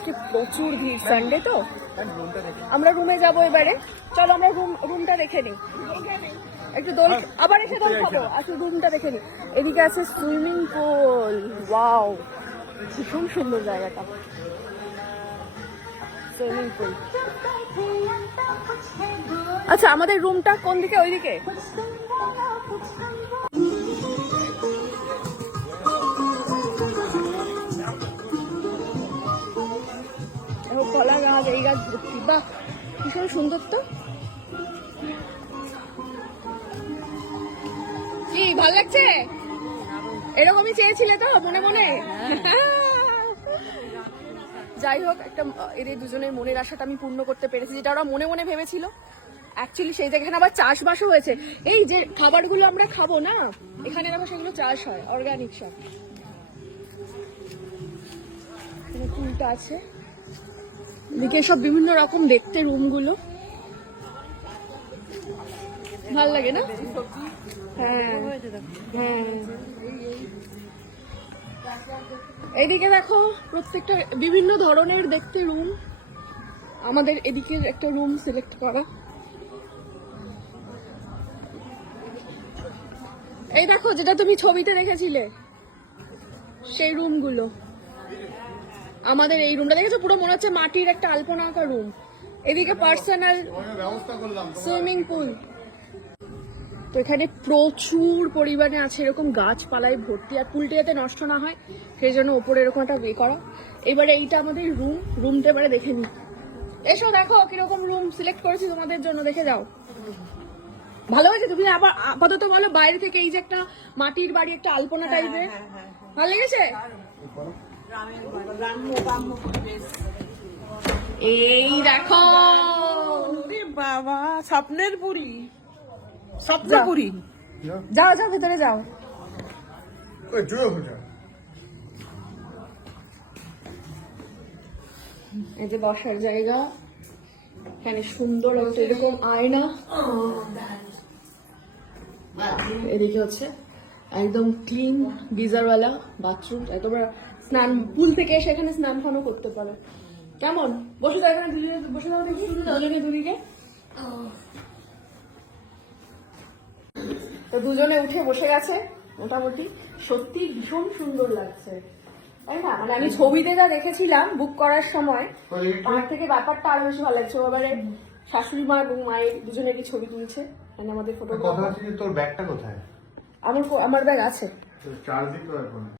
আজকে প্রচুর ভিড়, সানডে তো। আমরা রুমে যাব এবারে, চলো আমরা রুমটা দেখে নিই। একটু দোল, আবার এসে দোল খাবো। আচ্ছা রুমটা দেখে নিই। এদিকে আছে সুইমিং পুল, ওয়াও ভীষণ সুন্দর জায়গাটা। Swimming pool. আচ্ছা আমাদের রুমটা কোন দিকে? ওইদিকে। কলা গাছ, এই গাছ ভর্তি, বাহ ভীষণ সুন্দর তো। কি ভালো লাগছে? এরকমই চেয়েছিলে তো মনে মনে? যাই হোক, একটা এদের দুজনের মনের আশাটা আমি পূর্ণ করতে পেরেছি, যেটা ওরা মনে মনে ভেবেছিল। অ্যাকচুয়ালি সেই জায়গায় আবার চাষবাসও হয়েছে। এই যে খাবারগুলো আমরা খাবো না, এখানে আবার সেগুলো চাষ হয়, অর্গানিক সব। ফুলটা আছে এদিকে, সব বিভিন্ন রকম দেখতে রুমগুলো, ভাল লাগে না? হ্যাঁ হ্যাঁ। এদিকে দেখো প্রত্যেকটা বিভিন্ন ধরনের দেখতে রুম। আমাদের এদিকে একটা রুম সিলেক্ট করা। এই দেখো যেটা তুমি ছবিতে দেখেছিলে সেই রুমগুলো। আমাদের এই রুমটা দেখেছো, পুরো মনে হচ্ছে মাটির একটা আলপনা আঁকা রুম। এদিকে পার্সোনাল সুইমিং পুল। তো এখানে প্রচুর পরিমাণে আছে এরকম গাছপালায় ভর্তি, আর পুলটি যাতে নষ্ট না হয় সেই জন্য ওপরে এরকম একটা বে করা। এবারে এইটা আমাদের রুমটা এবারে দেখে নিই। এসো দেখো কিরকম রুম সিলেক্ট করেছি তোমাদের জন্য, দেখে যাও। ভালো হয়েছে? তুমি আবার আপাতত বলো, বাইরে থেকে এই যে একটা মাটির বাড়ি, একটা আলপনা টাইপের, ভালো লেগেছে? এই দেখো বাবা, স্বপ্নের পুরী, স্বপ্নপুরী। যাও যাও ভেতরে যাও। এই যে বসার জায়গা, এখানে সুন্দর একটা এরকম আয়না। এদিকে হচ্ছে একদম ক্লিন গিজারওয়ালা বাথরুম, তোমরা স্নান পুল থেকে এসে এখানে স্নান ফানও করতে পারো। কেমন? বসে যাও এখানে, দুজনে বসে যাও দেখি, দুজনে দুদিকে। তো দুজনে উঠে বসে গেছে, মোটামুটি সত্যি ভীষণ সুন্দর লাগছে, তাই না? মানে আমি ছবিতে যা দেখেছিলাম বুক করার সময়, তার থেকে ব্যাপারটা আরো বেশি ভালো লাগছে। এবারে শাশুড়ি মা এবং মায়ের দুজনেরই ছবি তুলছে, মানে আমাদের ফটো। কথা হচ্ছে তোর ব্যাগটা কোথায়? আমার ব্যাগ আছে। চার্জ দিতে পারবো না।